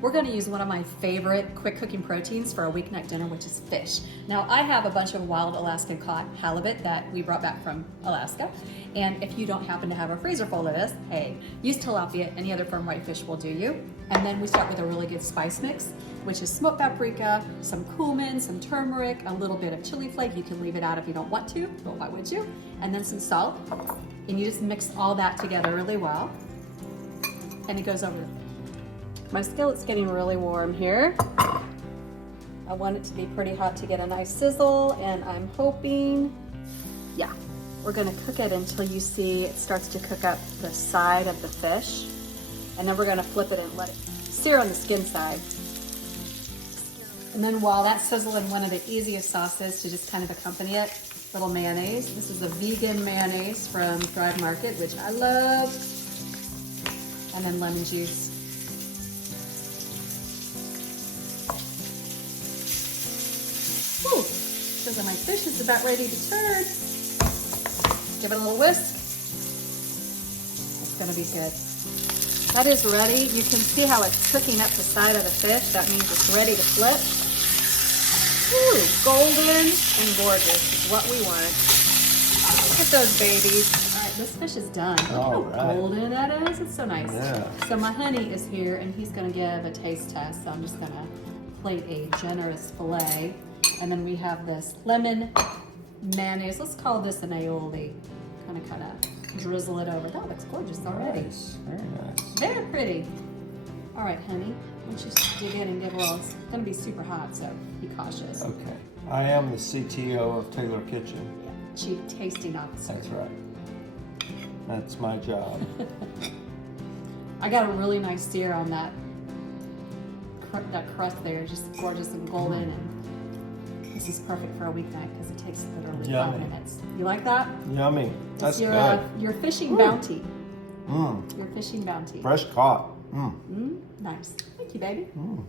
we're gonna use one of my favorite quick cooking proteins for a weeknight dinner, which is fish. Now, I have a bunch of wild Alaskan caught halibut that we brought back from Alaska. And if you don't happen to have a freezer full of this, hey, use tilapia, any other firm white fish will do you. And then we start with a really good spice mix, which is smoked paprika, some cumin, some turmeric, a little bit of chili flake. You can leave it out if you don't want to, but why would you? And then some salt. And you just mix all that together really well. And it goes over. My skillet's getting really warm here. I want it to be pretty hot to get a nice sizzle, and I'm hoping, yeah, we're gonna cook it until you see it starts to cook up the side of the fish. And then we're gonna flip it and let it sear on the skin side. And then while that's sizzling, one of the easiest sauces to just kind of accompany it, little mayonnaise. This is a vegan mayonnaise from Thrive Market, which I love. And then lemon juice. Whew, shows that my fish is about ready to turn. Give it a little whisk. It's gonna be good. That is ready. You can see how it's cooking up the side of the fish. That means it's ready to flip. Ooh, golden and gorgeous is what we want. Look at those babies. All right, this fish is done. Look how golden that is. It's so nice. Yeah. So my honey is here, and he's going to give a taste test. So I'm just going to plate a generous fillet. And then we have this lemon mayonnaise. Let's call this an aioli. Kind of drizzle it over. That looks gorgeous already. Nice. Very nice. Very pretty. All right, honey. Why don't you dig in and give a little, it's going to be super hot, so be cautious. Okay. I am the CTO of Taylor Kitchen. Yeah, Chief Tasting Officer. That's right. That's my job. I got a really nice sear on that crust there, just gorgeous and golden, and this is perfect for a weeknight because it takes literally 5 minutes. You like that? Yummy. That's your, good. your fishing bounty. Mm. Your fishing bounty. Fresh caught. Mm. Mm, nice. Thank you, baby. Mm.